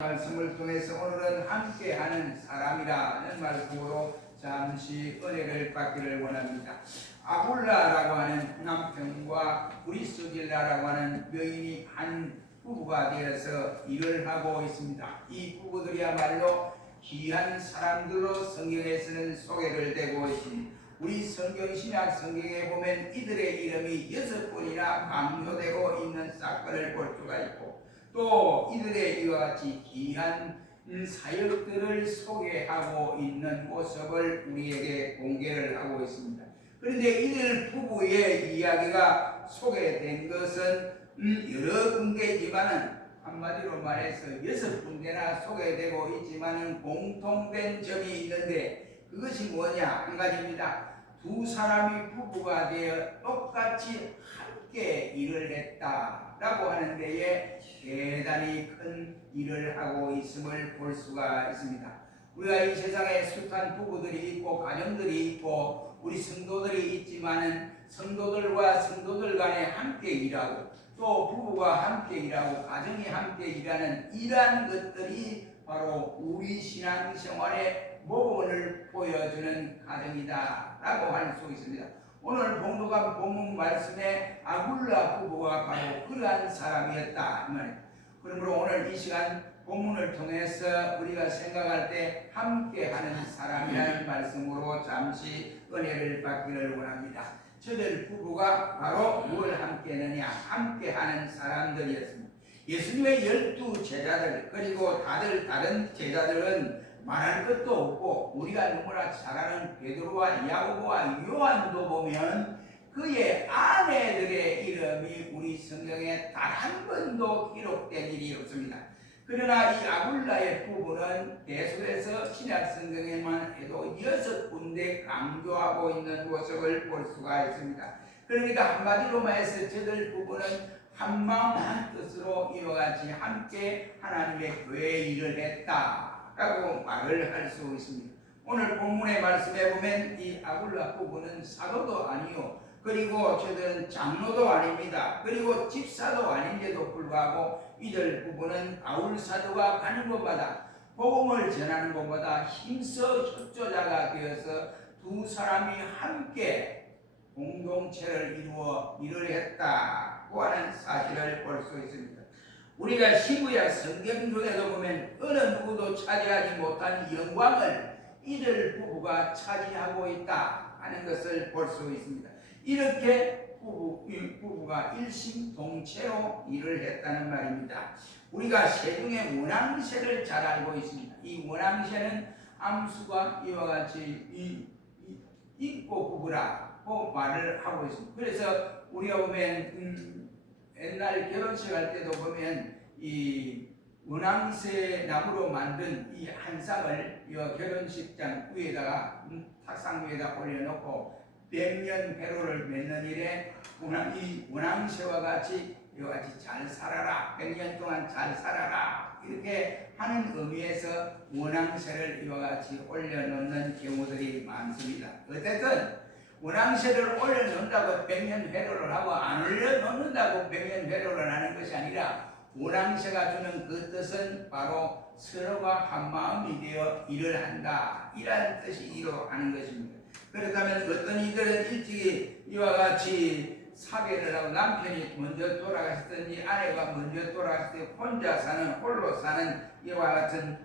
말씀을 통해서 오늘은 함께하는 사람이라는 말씀으로 잠시 은혜를 받기를 원합니다. 아굴라라고 하는 남편과 브리스길라라고 하는 여인이 한 부부가 되어서 일을 하고 있습니다. 이 부부들이야말로 귀한 사람들로 성경에서는 소개를 되고 있습니다. 우리 신약 성경에 보면 이들의 이름이 6번이나 강조되고 있는 사건을 볼 수가 있고, 또 이들의 이와 같이 귀한 사역들을 소개하고 있는 모습을 우리에게 공개를 하고 있습니다. 그런데 이들 부부의 이야기가 소개된 것은 여러 군데지만은, 한마디로 말해서 6군데나 소개되고 있지만은 공통된 점이 있는데, 그것이 뭐냐? 한 가지입니다. 두 사람이 부부가 되어 똑같이 함께 일을 했다라고 하는 데에 대단히 큰 일을 하고 있음을 볼 수가 있습니다. 우리가 이 세상에 숱한 부부들이 있고 가정들이 있고 우리 성도들이 있지만은 성도들과 성도들 간에 함께 일하고 또 부부가 함께 일하고 가정이 함께 일하는 이러한 것들이 바로 우리 신앙생활의 모범을 보여주는 가정이다 라고 할 수 있습니다. 오늘 봉독한 본문 말씀에 아굴라 부부가 바로 그러한 사람이었다. 그러므로 오늘 이 시간 본문을 통해서 우리가 생각할 때 함께하는 사람이라는 말씀으로 잠시 은혜를 받기를 원합니다. 저들 부부가 바로 뭘 함께했느냐? 함께하는 사람들이었습니다. 예수님의 12 제자들 그리고 다른 제자들은 말할 것도 없고 우리가 너무나 잘 아는 베드로와 야고보와 요한도 보면 그의 아내들의 이름이 우리 성경에 단 한 번도 기록된 일이 없습니다. 그러나 이 아굴라의 부부는 대소에서 신약 성경에만 해도 6군데 강조하고 있는 모습을 볼 수가 있습니다. 그러니까 한마디로 말해서 저들 부부는 한 마음 한 뜻으로 이와 같이 함께 하나님의 교회에 일을 했다라고 말을 할 수 있습니다. 오늘 본문의 말씀에 보면 이 아굴라 부부는 사도도 아니요, 그리고 저들은 장로도 아닙니다. 그리고 집사도 아닌데도 불구하고 이들 부부는 바울 사도가 가는 곳마다 복음을 전하는 곳마다 힘써 협조자가 되어서 두 사람이 함께 공동체를 이루어 일을 했다고 하는 사실을 볼 수 있습니다. 우리가 신구약 성경 중에도 보면 어느 누구도 차지하지 못한 영광을 이들 부부가 차지하고 있다 하는 것을 볼 수 있습니다. 이렇게 부부가 일심동체로 일을 했다는 말입니다. 우리가 세중의 원앙새를 잘 알고 있습니다. 이 원앙새는 암수가 이와 같이 있고 부부라고 말을 하고 있습니다. 그래서 우리가 보면 옛날 결혼식 할 때도 보면 이 원앙새 나무로 만든 이 한 쌍을 결혼식장 위에다가 탁상 위에다 올려놓고 100년 배로를 맺는 일에 이 원앙새와 같이 이와 같이 잘 살아라, 100년 동안 잘 살아라 이렇게 하는 의미에서 원앙새를 이와 같이 올려놓는 경우들이 많습니다. 어쨌든 원앙새를 올려놓는다고 100년 회로를 하고 안 올려놓는다고 100년 회로를 하는 것이 아니라 원앙새가 주는 그 뜻은 바로 서로가 한 마음이 되어 일을 한다 이라는 뜻이 이루어가는 것입니다. 그렇다면 어떤 이들은 일찍이 이와 같이 사별을 하고 남편이 먼저 돌아가셨든지 아내가 먼저 돌아갔을 때 혼자 사는 홀로 사는 이와 같은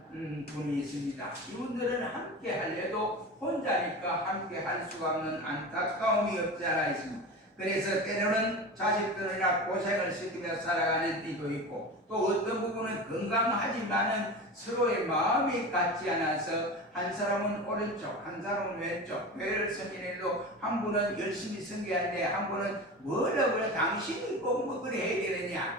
분이 있습니다. 이분들은 함께 하려도 혼자니까 함께 할 수가 없는 안타까움이 없지 않아 있습니다. 그래서 때로는 자식들이나 고생을 시키며 살아가는 때도 있고 또 어떤 부분은 건강하지만은 서로의 마음이 같지 않아서 한 사람은 오른쪽 한 사람은 왼쪽 교회를 섬기는데도 한 분은 열심히 섬기는데 한 분은 뭐라고 그래, 당신이 꼭 뭐 그래 해야 되느냐,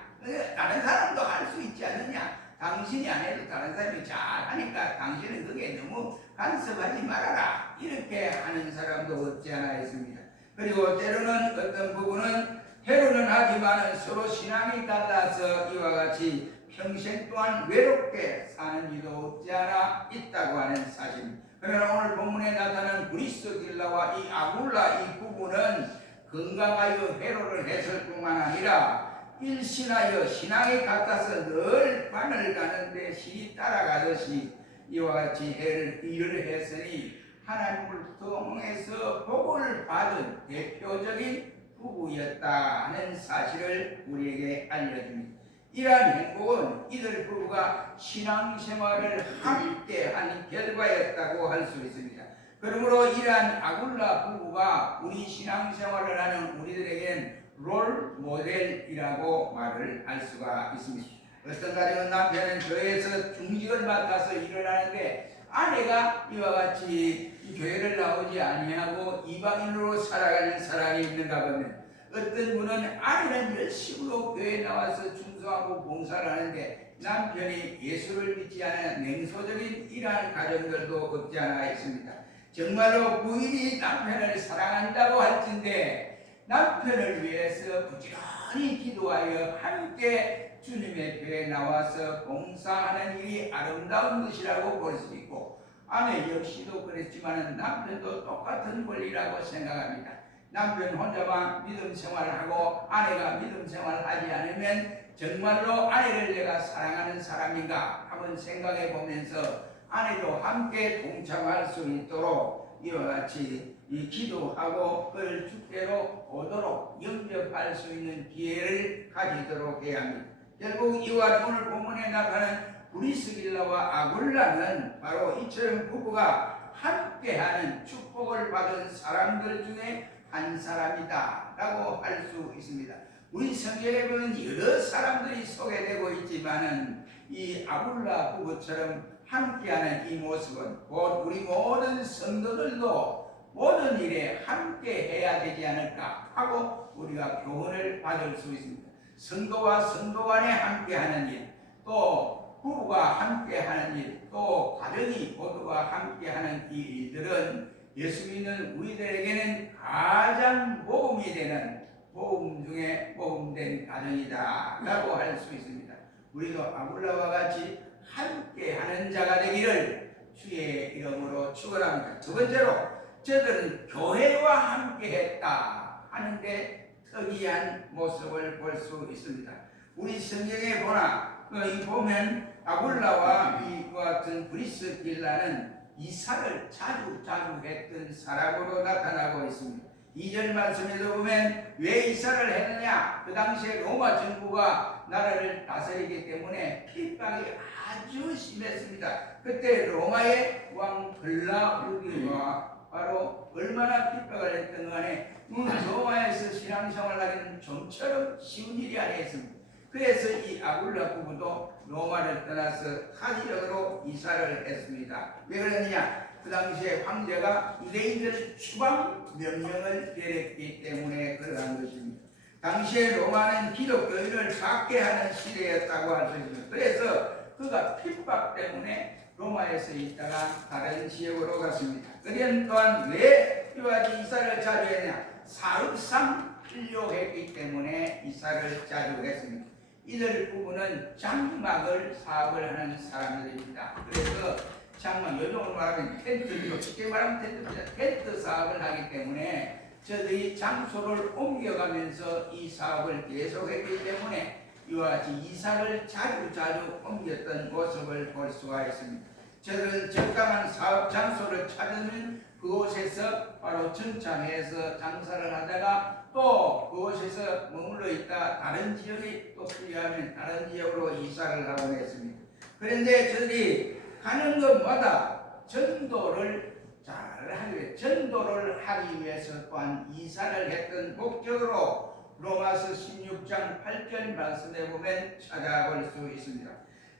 다른 사람도 할 수 있지 않느냐, 당신이 안 해도 다른 사람이 잘 하니까 당신은 그게 너무 간섭하지 말아라 이렇게 하는 사람도 없지 않아 있습니다. 그리고 때로는 어떤 부분은 해로는 하지만 서로 신앙이 달라서 이와 같이 평생 동안 외롭게 사는 이도 없지 않아 있다고 하는 사실입니다. 그러나 오늘 본문에 나타난 브리스길라와 이 아굴라 이 부부는 건강하여 회로를 했을 뿐만 아니라 일신하여 신앙에 같아서 늘 반을 가는데 실이 따라가듯이 이와 같이 일을 했으니 하나님을 통해서 복을 받은 대표적인 부부였다 하는 사실을 우리에게 알려줍니다. 이러한 행복은 이들 부부가 신앙생활을 함께한 결과였다고 할 수 있습니다. 그러므로 이러한 아굴라 부부가 우리 신앙생활을 하는 우리들에게는 롤 모델이라고 말을 할 수가 있습니다. 어떤 가정은 남편은 교회에서 중직을 맡아서 일을 하는데 아내가 이와 같이 교회를 나오지 아니하고 이방인으로 살아가는 사람이 있는가 보면, 어떤 분은 아내는 열심으로 교회에 나와서 충성하고 봉사를 하는데 남편이 예수를 믿지 않은 냉소적인 이러한 가정들도 없지 않아 있습니다. 정말로 부인이 남편을 사랑한다고 할진대 남편을 위해서 부지런히 기도하여 함께 주님의 교회에 나와서 봉사하는 일이 아름다운 것이라고 볼 수 있고, 아내 역시도 그랬지만 남편도 똑같은 권리라고 생각합니다. 남편 혼자만 믿음 생활을 하고 아내가 믿음 생활을 하지 않으면 정말로 아내를 내가 사랑하는 사람인가 한번 생각해 보면서 아내도 함께 동참할 수 있도록 이와 같이 기도하고 그를 주께로 오도록 영접할 수 있는 기회를 가지도록 해야 합니다. 결국 이와 오늘 본문에 나타나는 브리스길라와 아굴라는 바로 이처럼 부부가 함께하는 축복을 받은 사람들 중에 한 사람이다 라고 할 수 있습니다. 우리 성경에 보면 여러 사람들이 소개되고 있지만은 이 아굴라 부부처럼 함께하는 이 모습은 곧 우리 모든 성도들도 모든 일에 함께해야 되지 않을까 하고 우리가 교훈을 받을 수 있습니다. 성도와 성도 간에 함께하는 일, 또 부부가 함께하는 일, 또 가정이 모두가 함께하는 이 일들은 예수 믿는 우리들에게는 가장 모범이 되는 모범 중에 모범된 가정이다 라고 할 수 있습니다. 우리도 아굴라와 같이 함께하는 자가 되기를 주의 이름으로 축원합니다. 두 번째로 저들은 교회와 함께했다 하는데 특이한 모습을 볼 수 있습니다. 우리 성경에 보면 아굴라와 이와 같은 브리스길라는 이사를 자주 했던 사람으로 나타나고 있습니다. 2절 말씀에도 보면 왜 이사를 했느냐? 그 당시에 로마 정부가 나라를 다스리기 때문에 핍박이 아주 심했습니다. 그때 로마의 왕 글라우디오가 바로 얼마나 핍박을 했던 간에 로마에서 신앙생활을 하기는 좀처럼 쉬운 일이 아니었습니다. 그래서 이 아굴라 부부도 로마를 떠나서 타지역으로 이사를 했습니다. 왜 그랬느냐? 그 당시에 황제가 유대인들 추방 명령을 내렸기 때문에 그러한 것입니다. 당시에 로마는 기독교인을 받게 하는 시대였다고 할 수 있습니다. 그래서 그가 핍박 때문에 로마에서 있다가 다른 지역으로 갔습니다. 그는 또한 왜 이와 같이 이사를 자주 했냐? 사업상 필요했기 때문에 이사를 자주 했습니다. 이들 부부는 장막을 사업을 하는 사람들입니다. 그래서 장막, 요즘으로 말하면 텐트죠. 쉽게 말하면 텐트 사업을 하기 때문에 저들이 장소를 옮겨가면서 이 사업을 계속했기 때문에 이와 같이 이사를 자주 옮겼던 모습을 볼 수가 있습니다. 저들은 적당한 사업 장소를 찾으면 그곳에서 바로 정착해서 장사를 하다가 또 그곳에서 머물러 있다 다른 지역이 또 필요하면 다른 지역으로 이사를 하곤 했습니다. 그런데 저들이 가는 곳마다 전도를 하기 위해서 또한 이사를 했던 목적으로 로마서 16장 8절 말씀에 보면 찾아볼 수 있습니다.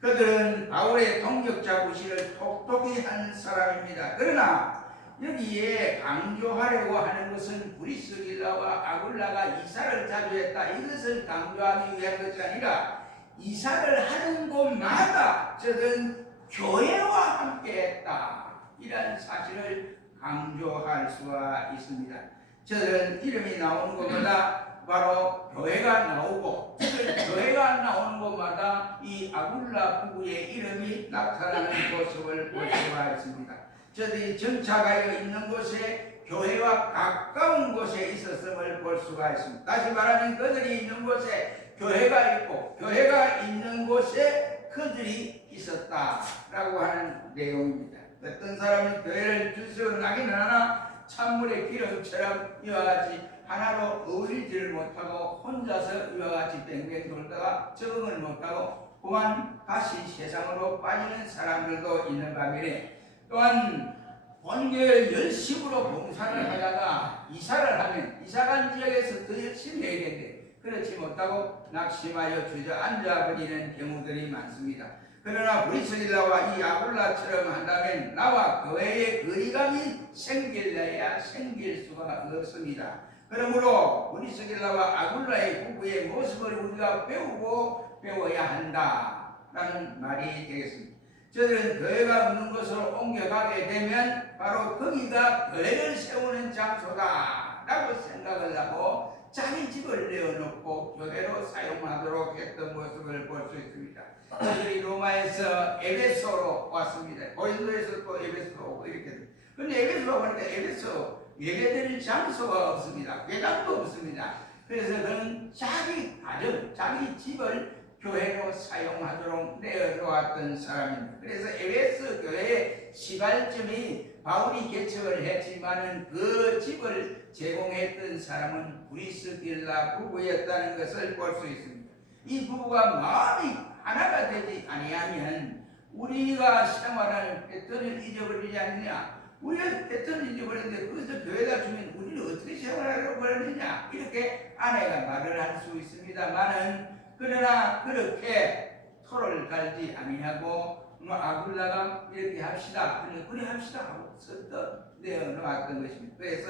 그들은 바울의 동역자 부시를 톡톡히 한 사람입니다. 그러나 여기에 강조하려고 하는 것은 브리스길라와 아굴라가 이사를 자주 했다, 이것을 강조하기 위한 것이 아니라 이사를 하는 곳마다 저들은 교회와 함께 했다, 이런 사실을 강조할 수가 있습니다. 저들은 이름이 나오는 곳마다 바로 교회가 나오고, 교회가 나오는 곳마다 이 아굴라 부부의 이름이 나타나는 모습을 볼 수가 있습니다. 저들이 정착하여 있는 곳에 교회와 가까운 곳에 있었음을 볼 수가 있습니다. 다시 말하면 그들이 있는 곳에 교회가 있고 교회가 있는 곳에 그들이 있었다라고 하는 내용입니다. 어떤 사람은 교회를 주선하기는 하나 찬물의 기름처럼 이와 같이 하나로 어울리지를 못하고 혼자서 이와 같이 뱅뱅 돌다가 적응을 못하고 그만 다시 세상으로 빠지는 사람들도 있는 반면에, 또한 본교회 열심으로 봉사를 하다가 이사를 하면 이사간 지역에서 더 열심히 해야 되는데 그렇지 못하고 낙심하여 주저앉아 버리는 경우들이 많습니다. 그러나 브리스길라와 이 아굴라처럼 한다면 나와 교회의 거리감이 생길래야 생길 수가 없습니다. 그러므로 브리스길라와 아굴라의 부부의 모습을 우리가 배워야 한다라는 말이 되겠습니다. 저들은 교회가 없는 곳으로 옮겨가게 되면 바로 거기가 교회를 세우는 장소다라고 생각을 하고 자기 집을 내어놓고 교회로 사용하도록 했던 모습을 볼 수 있습니다. 그들이 로마에서 에베소로 왔습니다. 고린도에서 또 에베소로 오고 이렇게 됩니다. 그런데 에베소로 보니까 에베소 예배드릴 장소가 없습니다. 회당도 없습니다. 그래서 그는 자기 가정, 자기 집을 교회로 사용하도록 내어놓았던 사람입니다. 그래서 에베소 교회의 시발점이 바울이 개척을 했지만은 그 집을 제공했던 사람은 브리스길라 부부였다는 것을 볼 수 있습니다. 이 부부가 마음이 하나가 되지 아니하면 우리가 생활하는 패턴을 잊어버리지 않느냐? 우리가 패턴을 잊어버렸는데 그것을 교회다 주면 우리는 어떻게 생활하려고 그러느냐? 이렇게 아내가 말을 할 수 있습니다만은, 그러나 그렇게 토를 달지 아니하고 아굴라가 이렇게 합시다. 그래 합시다 하고 선뜻 내어놓았던 것입니다. 그래서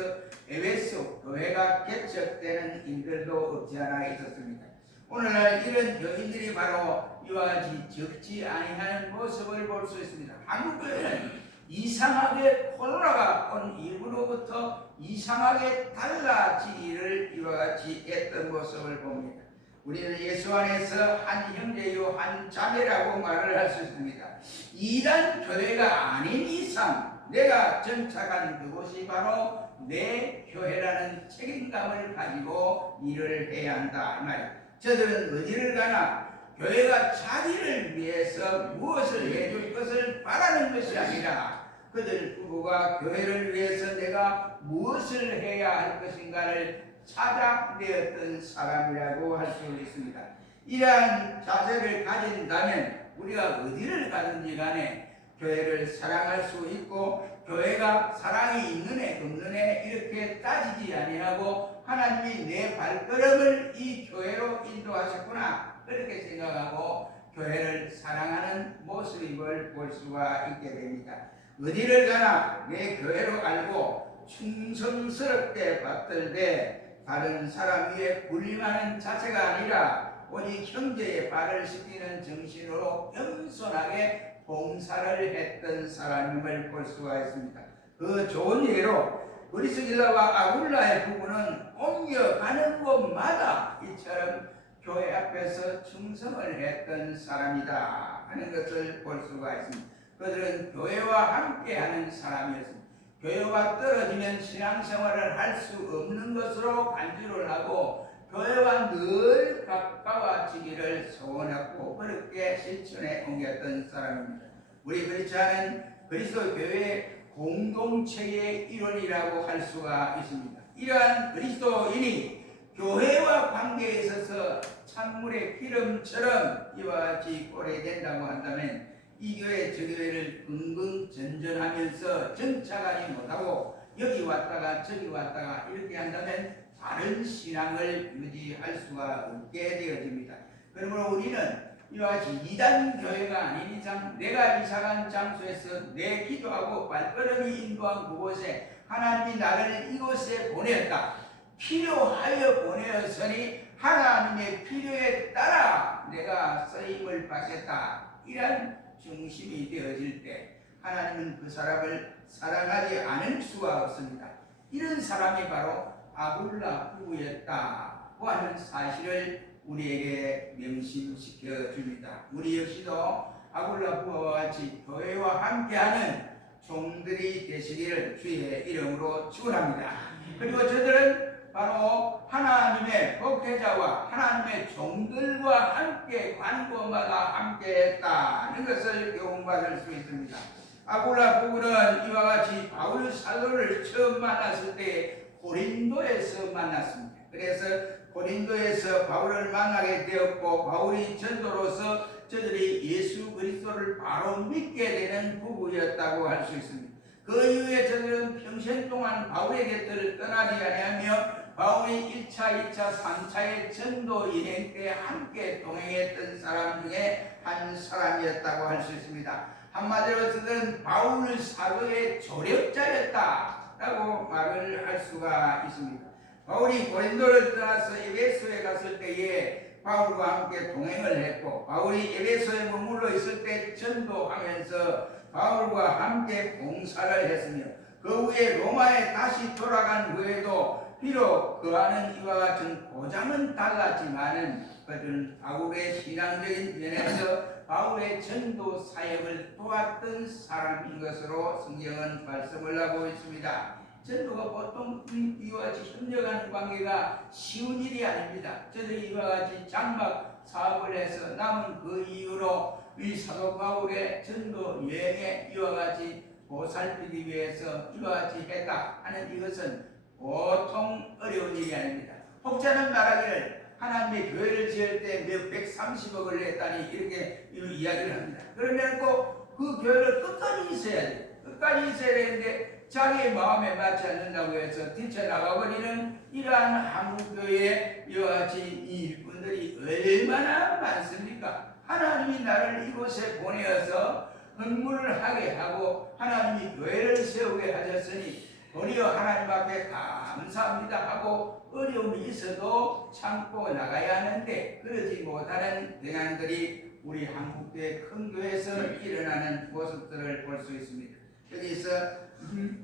에베소 교회가 개척되는 인들도 없지 않아 있었습니다. 오늘날 이런 교인들이 바로 이와 같이 적지 아니하는 모습을 볼 수 있습니다. 한국 교회는 이상하게 코로나가 온 이후로부터 이상하게 달라지기를 이와 같이 했던 모습을 봅니다. 우리는 예수 안에서 한 형제요 한 자매라고 말을 할 수 있습니다. 이단 교회가 아닌 이상 내가 정착한 그곳이 바로 내 교회라는 책임감을 가지고 일을 해야 한다 이 말이에요. 저들은 어디를 가나 교회가 자기를 위해서 무엇을 해줄 것을 바라는 것이 아니라 그들 부부가 교회를 위해서 내가 무엇을 해야 할 것인가를 찾아내었던 사람이라고 할 수 있습니다. 이러한 자세를 가진다면 우리가 어디를 가든지 간에 교회를 사랑할 수 있고, 교회가 사랑이 있는 애 없는 애 이렇게 따지지 아니하고 하나님이 내 발걸음을 이 교회로 인도하셨구나 그렇게 생각하고 교회를 사랑하는 모습을 볼 수가 있게 됩니다. 어디를 가나 내 교회로 알고 충성스럽게 받들되 다른 사람 위에 군림하는 자체가 아니라 오직 형제의 발을 씻기는 정신으로 겸손하게 봉사를 했던 사람임을 볼 수가 있습니다. 그 좋은 예로 브리스길라와 아굴라의 부부는 옮겨가는 곳마다 이처럼 교회 앞에서 충성을 했던 사람이다 하는 것을 볼 수가 있습니다. 그들은 교회와 함께하는 사람이었습니다. 교회와 떨어지면 신앙생활을 할 수 없는 것으로 간주를 하고 교회와 늘 가까워지기를 소원했고 그렇게 실천해 옮겼던 사람입니다. 우리 크리스찬은 그리스도 교회의 공동체의 일원이라고 할 수가 있습니다. 이러한 그리스도인이 교회와 관계에 있어서 찬물의 기름처럼 이와 같이 오래된다고 한다면 이 교회 저 교회를 긍긍전전하면서 정착하지 못하고 여기 왔다가 저기 왔다가 이렇게 한다면 다른 신앙을 유지할 수가 없게 되어집니다. 그러므로 우리는 이와 같이 이단 교회가 아닌 이상 내가 이사간 장소에서 내 기도하고 발걸음이 인도한 그곳에 하나님이 나를 이곳에 보냈다. 필요하여 보내었으니 하나님의 필요에 따라 내가 쓰임을 받겠다. 이런 중심이 되어질 때 하나님은 그 사람을 사랑하지 않을 수가 없습니다. 이런 사람이 바로 아굴라 부부였다고 하는 사실을 우리에게 명심시켜 줍니다. 우리 역시도 아굴라 부부와 같이 교회와 함께하는 종들이 되시기를 주의 이름으로 축원합니다. 그리고 저들은 바로 하나님의 목회자와 하나님의 종들과 함께 관고마다 함께 했다는 것을 교훈받을 수 있습니다. 아굴라 부부는 이와 같이 바울 사도를 처음 만났을 때 고린도에서 만났습니다. 그래서 고린도에서 바울을 만나게 되었고 바울이 전도로서 저들이 예수 그리스도를 바로 믿게 되는 부부였다고 할 수 있습니다. 그 이후에 저들은 평생 동안 바울의 곁을 떠나지 아니하며 바울이 1차, 2차, 3차의 전도 여행 때 함께 동행했던 사람 중에 한 사람이었다고 할 수 있습니다. 한마디로 저들은 바울 사도의 조력자였다라고 말을 할 수가 있습니다. 바울이 고린도를 떠나서 에베소에 갔을 때에 바울과 함께 동행을 했고 바울이 에베소에 머물러 있을 때 전도하면서 바울과 함께 봉사를 했으며 그 후에 로마에 다시 돌아간 후에도 비록 그와는 이와 같은 고장은 달랐지만은 그들은 바울의 신앙적인 면에서 바울의 전도 사역을 도왔던 사람인 것으로 성경은 말씀을 하고 있습니다. 전도가 보통 이와 같이 협력하는 관계가 쉬운 일이 아닙니다. 저들이 이와 같이 장막 사업을 해서 남은 그 이후로 이 사도 바울의 전도 여행에 이와 같이 보살피기 위해서 이와 같이 했다 하는 이것은 보통 어려운 일이 아닙니다. 혹자는 말하기를 하나님의 교회를 지을 때 몇 130억을 냈다니 이렇게 이야기를 합니다. 그러면 꼭 그 교회를 끝까지 있어야 돼요. 끝까지 있어야 되는데 자기의 마음에 맞지 않는다고 해서 뛰쳐나가버리는 이러한 한국교회의 이와 같이 일꾼들이 얼마나 많습니까? 하나님이 나를 이곳에 보내어서 헌물을 하게 하고 하나님이 교회를 세우게 하셨으니 도리어 하나님 앞에 감사합니다 하고 어려움이 있어도 참고 나가야 하는데 그러지 못하는 대안들이 우리 한국교회 큰 교회에서 일어나는 모습들을 볼 수 있습니다. 여기서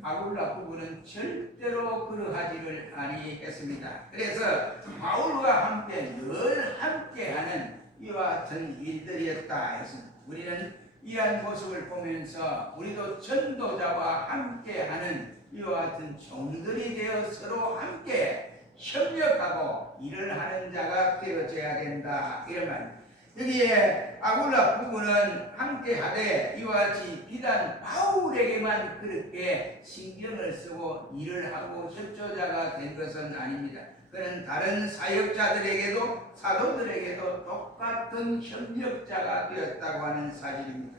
아굴라 부부는 절대로 그러하지를 아니했습니다. 그래서 바울과 함께 늘 함께하는 이와 같은 일들이었다 했습니다. 우리는 이러한 모습을 보면서 우리도 전도자와 함께하는 이와 같은 종들이 되어 서로 함께 협력하고 일을 하는 자가 되어져야 된다 이런 말입니다. 여기에 아굴라 부부는 함께하되 이와 같이 비단 바울에게만 그렇게 신경을 쓰고 일을 하고 협조자가 된 것은 아닙니다. 그는 다른 사역자들에게도 사도들에게도 똑같은 협력자가 되었다고 하는 사실입니다.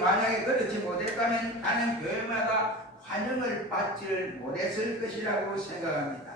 만약에 그렇지 못했다면 다른 교회마다 환영을 받지를 못했을 것이라고 생각합니다.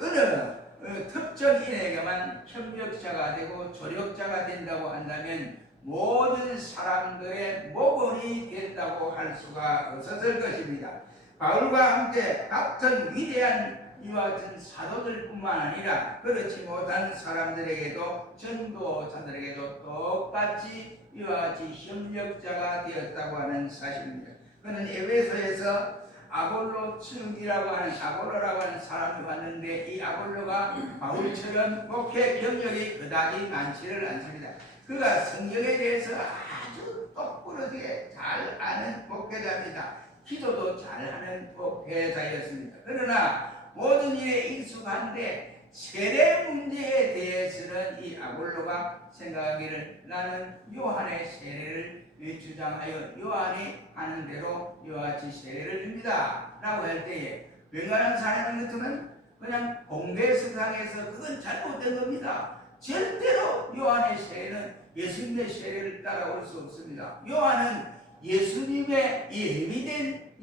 어느 특정인에게만 협력자가 되고 조력자가 된다고 한다면 모든 사람들의 모범이 된다고 할 수가 없었을 것입니다. 바울과 함께 같은 위대한 이와 같은 사도들뿐만 아니라 그렇지 못한 사람들에게도 전도자들에게도 똑같이 이와 같이 협력자가 되었다고 하는 사실입니다. 그는 에베소에서 아볼로 층이라고 하는 아볼로라고 하는 사람이 왔는데 이 아볼로가 바울처럼 목회 경력이 그다지 많지를 않습니다. 그가 성경에 대해서 아주 똑부러지게 잘 아는 목회자입니다. 기도도 잘하는 목회자였습니다. 그러나 모든 일에 익숙한데 세례 문제에 대해서는 이 아볼로가 생각하기를 나는 요한의 세례를 주장하여 요한이 하는 대로 이와 같이 세례를 줍니다 라고 할 때에 웬간한 사람 같으면 그냥 공개성상에서 그건 잘못된 겁니다. 절대로 요한의 세례는 예수님의 세례를 따라올 수 없습니다. 요한은 예수님의 예비된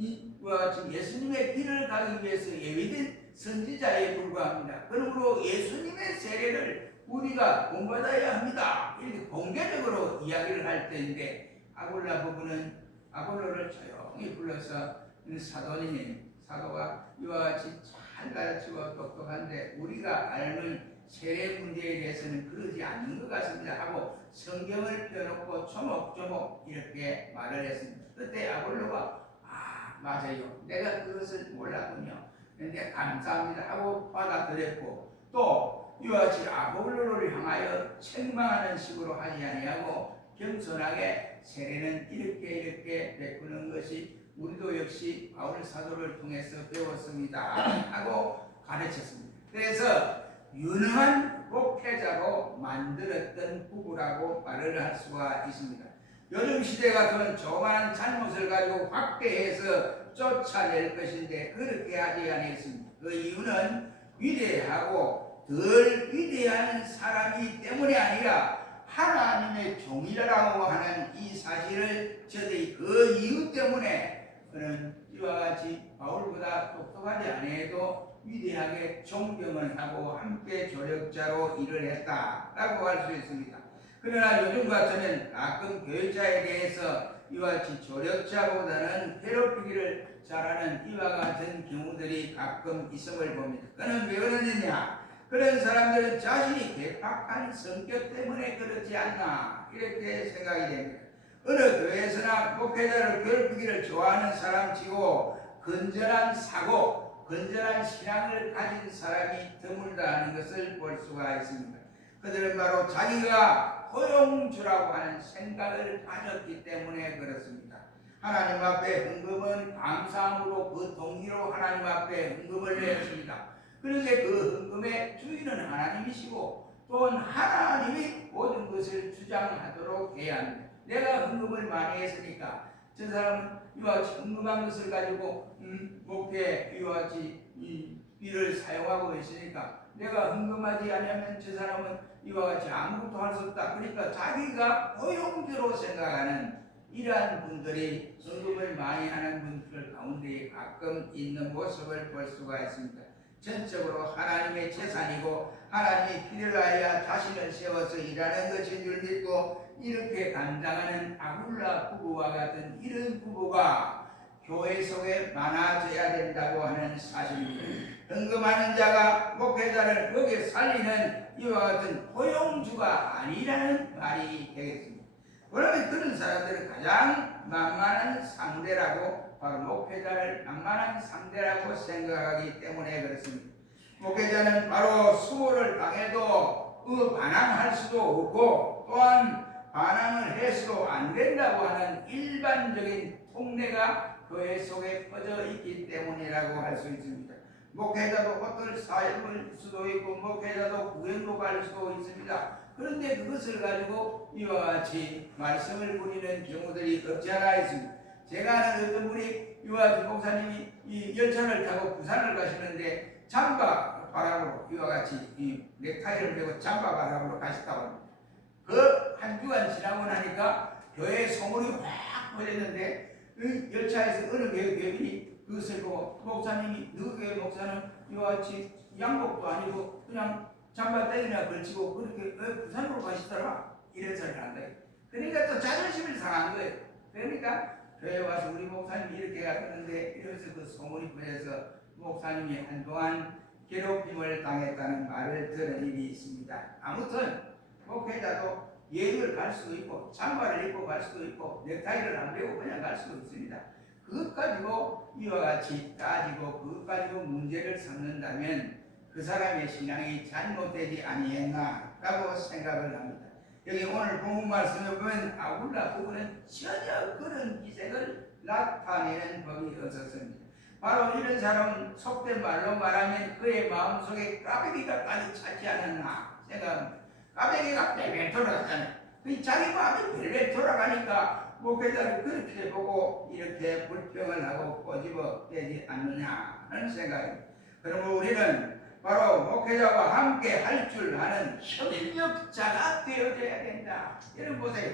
예수님의 길을 가기 위해서 예비된 선지자에 불과합니다. 그러므로 예수님의 세례를 우리가 본받아야 합니다. 이렇게 공개적으로 이야기를 할 때인데 아굴라 부부는 아볼로를 조용히 불러서 사도가 이와 같이 잘 가르치고 똑똑한데 우리가 알는 세례 문제에 대해서는 그러지 않는 것 같습니다 하고 성경을 펴놓고 조목조목 이렇게 말을 했습니다. 그때 아볼로가 맞아요. 내가 그것을 몰랐군요. 그런데 감사합니다 하고 받아들였고 또 이와 같이 아볼로를 향하여 책망하는 식으로 하지 아니하고 겸손하게 세례는 이렇게 베푸는 것이 우리도 역시 바울 사도를 통해서 배웠습니다 하고 가르쳤습니다. 그래서 유능한 목회자로 만들었던 부부라고 말을 할 수가 있습니다. 요즘 시대 같은 조그마한 잘못을 가지고 확대해서 쫓아낼 것인데 그렇게 하지 않았습니다. 그 이유는 위대하고 덜 위대한 사람이 때문이 아니라 하나님의 종이라고 하는 이 사실을 저들이 그 이유 때문에 그는 이와 같이 바울보다 똑똑하지 않아도 위대하게 존경을 하고 함께 조력자로 일을 했다라고 할 수 있습니다. 그러나 요즘 같으면 가끔 교육자에 대해서 이와 같이 조력자보다는 괴롭히기를 잘하는 이와 같은 경우들이 가끔 있음을 봅니다. 그는 왜 그러느냐? 그런 사람들은 자신이 괴팍한 성격 때문에 그렇지 않나 이렇게 생각이 됩니다. 어느 교회에서나 목회자를 괴롭히기를 좋아하는 사람치고 건전한 사고, 건전한 신앙을 가진 사람이 드물다는 것을 볼 수가 있습니다. 그들은 바로 자기가 허용주라고 하는 생각을 가졌기 때문에 그렇습니다. 하나님 앞에 헌금은 감사함으로 그 동기로 하나님 앞에 헌금을 내었습니다. 그런데 그 헌금의 주인은 하나님이시고 또한 하나님이 모든 것을 주장하도록 해야 합니다. 내가 헌금을 많이 했으니까 저 사람은 이와 같이 헌금한 것을 가지고 목회 이와 같이 비를 사용하고 있으니까 내가 헌금하지 않으면 저 사람은 이와 같이 아무것도 할 수 없다. 그러니까 자기가 허용주로 생각하는 이러한 분들이 헌금을 많이 하는 분들 가운데 가끔 있는 모습을 볼 수가 있습니다. 전적으로 하나님의 재산이고 하나님이 필요를 하여 자신을 세워서 일하는 것인 줄 믿고 이렇게 감당하는 아굴라 부부와 같은 이런 부부가 교회 속에 많아져야 된다고 하는 사실입니다. 헌금하는 자가 목회자를 먹여 살리는 이와 같은 허용주가 아니라는 말이 되겠습니다. 그러면 그런 사람들은 가장 만만한 상대라고 바로 목회자를 만만한 상대라고 생각하기 때문에 그렇습니다. 목회자는 바로 수고를 당해도 반항할 수도 없고 또한 반항을 해서도 안 된다고 하는 일반적인 통례가 교회 속에 퍼져 있기 때문이라고 할 수 있습니다. 목회자도 어떨 사역을 수도 있고 목회자도 구행도 갈 수도 있습니다. 그런데 그것을 가지고 이와 같이 말씀을 부리는 경우들이 없지 않아 있습니다. 제가 아는 어떤 분이 이와 같이 목사님이 이 열차를 타고 부산을 가시는데 잠바 바람으로 이와 같이 이 넥타이를 메고 잠바 바람으로 가셨다고 합니다. 그 한 주간 지나고 나니까 교회에 소문이 확 퍼졌는데 그 열차에서 어느 교인이 그것을 보고 목사님이 너희 교회 목사는 이와 같이 양복도 아니고 그냥 잠바떼기나 걸치고 그렇게 부산으로 가시더라 이런 소리를 한 거예요. 그러니까 또 자존심을 상한 거예요. 그러니까 교회 와서 우리 목사님이 이렇게 갔는데 이러면서 그 소문이 퍼져서 목사님이 한동안 괴롭힘을 당했다는 말을 들은 일이 있습니다. 아무튼 목회자도 예를 갈 수도 있고 잠바를 입고 갈 수도 있고 넥타이를 안 메고 그냥 갈 수도 있습니다. 그것 가지고 이와 같이 따지고 그것 가지고 문제를 삼는다면 그 사람의 신앙이 잘못되지 아니했나라고 생각을 합니다. 여기 오늘 본문 말씀에 보면 아굴라 부부는 전혀 그런 기색을 나타내는 법이 없었습니다. 바로 이런 사람은 속된 말로 말하면 그의 마음속에 까베기가 가득 차지 않았나 생각합니다. 까베기가 벨벨 돌아갔잖아요. 자기 마음이 벨벨 돌아가니까 목회자를 그렇게 보고 이렇게 불평을 하고 꼬집어대지 않느냐는 생각입니다. 그러면 우리는 바로 목회자와 함께 할 줄 아는 협력자가 되어져야 된다. 여러분 보세요.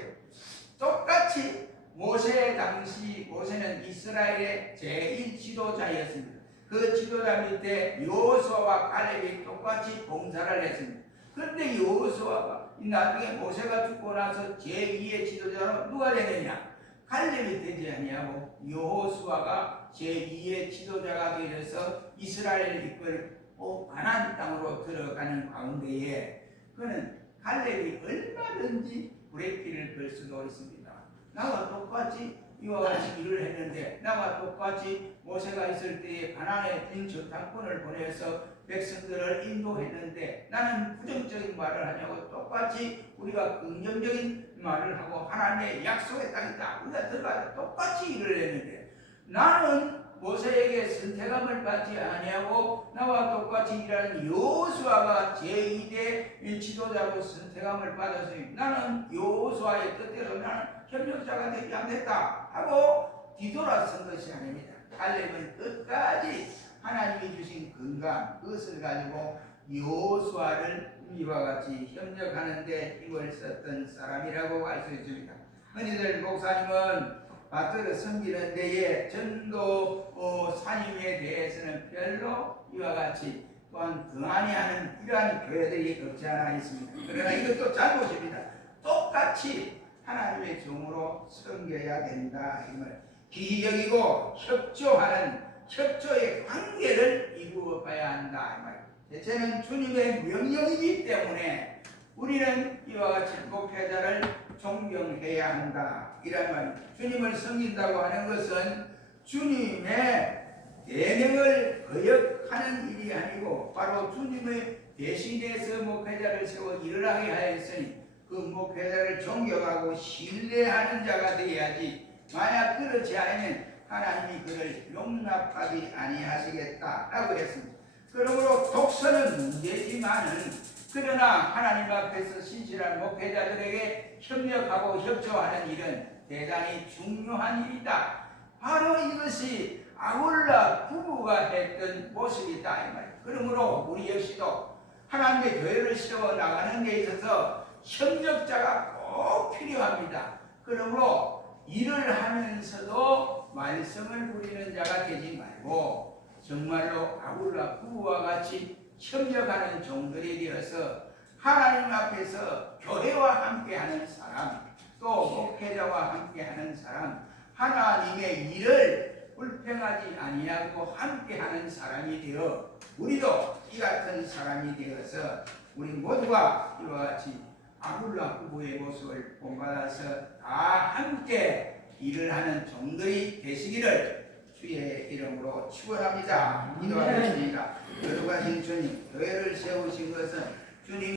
똑같이 모세 당시 모세는 이스라엘의 제1 지도자였습니다. 그 지도자 밑에 여호수아와 갈렙이 똑같이 봉사를 했습니다. 그런데 여호수아가 나중에 모세가 죽고 나서 제2의 지도자로 누가 되느냐? 갈렙이 되지 아니하고 여호수아가 제2의 지도자가 되어서 이스라엘을 이끌고 가나안 땅으로 들어가는 가운데에 그는 갈렙이 얼마든지 브레이크를 걸 수도 있습니다. 나와 똑같이 이와 같이 일을 했는데 나와 똑같이 모세가 있을 때에 가나안에 빈 저탄권을 보내서 백성들을 인도했는데 나는 부정적인 말을 하냐고 똑같이 우리가 긍정적인 말을 하고 하나님의 약속의 땅이다 우리가 들어가서 똑같이 일을 했는데 나는 모세에게 선택함을 받지 아니하고 나와 똑같이 일하는 여호수아가 제2대 지도자로 선택함을 받았으니 나는 여호수아의 뜻대로 나는 협력자가 되지 않겠다 하고 뒤돌아선 것이 아닙니다. 갈렙은 끝까지 하나님이 주신 건강 그것을 가지고 여호수아를 이와 같이 협력하는 데 힘을 썼던 사람이라고 할 수 있습니다. 흔히들 목사님은 밭들을 섬기는 데에 전도 사님에 대해서는 별로 이와 같이 또한 등한히 하는 이러한 교회들이 없지 않아 있습니다. 그러나 이것도 잘못입니다. 똑같이 하나님의 종으로 섬겨야 된다. 이말 기적이고 협조의 관계를 이루어 봐야 한다. 이 말. 대체는 주님의 명령이기 때문에 우리는 이와 같이 목회자를 존경해야 한다. 이란 말입니다. 주님을 섬긴다고 하는 것은 주님의 대명을 거역하는 일이 아니고 바로 주님의 대신해서 목회자를 세워 일을 하게 하였으니 그 목회자를 존경하고 신뢰하는 자가 되어야지 만약 그렇지 않으면 하나님이 그를 용납하지 아니하시겠다라고 했습니다. 그러므로 독서는 문제지만은 그러나 하나님 앞에서 신실한 목회자들에게 협력하고 협조하는 일은 대단히 중요한 일이다. 바로 이것이 아굴라 부부가 했던 모습이다 이 말이에요. 그러므로 우리 역시도 하나님의 교회를 세워 나가는 데 있어서 협력자가 꼭 필요합니다. 그러므로 일을 하면서도 말씀을 부리는 자가 되지 말고 정말로 아굴라 부부와 같이 협력하는 종들이 되어서 하나님 앞에서 교회와 함께하는 사람, 또 목회자와 함께하는 사람, 하나님의 일을 불평하지 아니하고 함께하는 사람이 되어 우리도 이 같은 사람이 되어서 우리 모두가 이와 같이 아굴라 부부의 모습을 본받아서 다 함께 일을 하는 종들이 되시기를 주의 이름으로 축원합니다. 기도하겠습니다. 거룩하신 주님, 교회를 세우신 것은 주님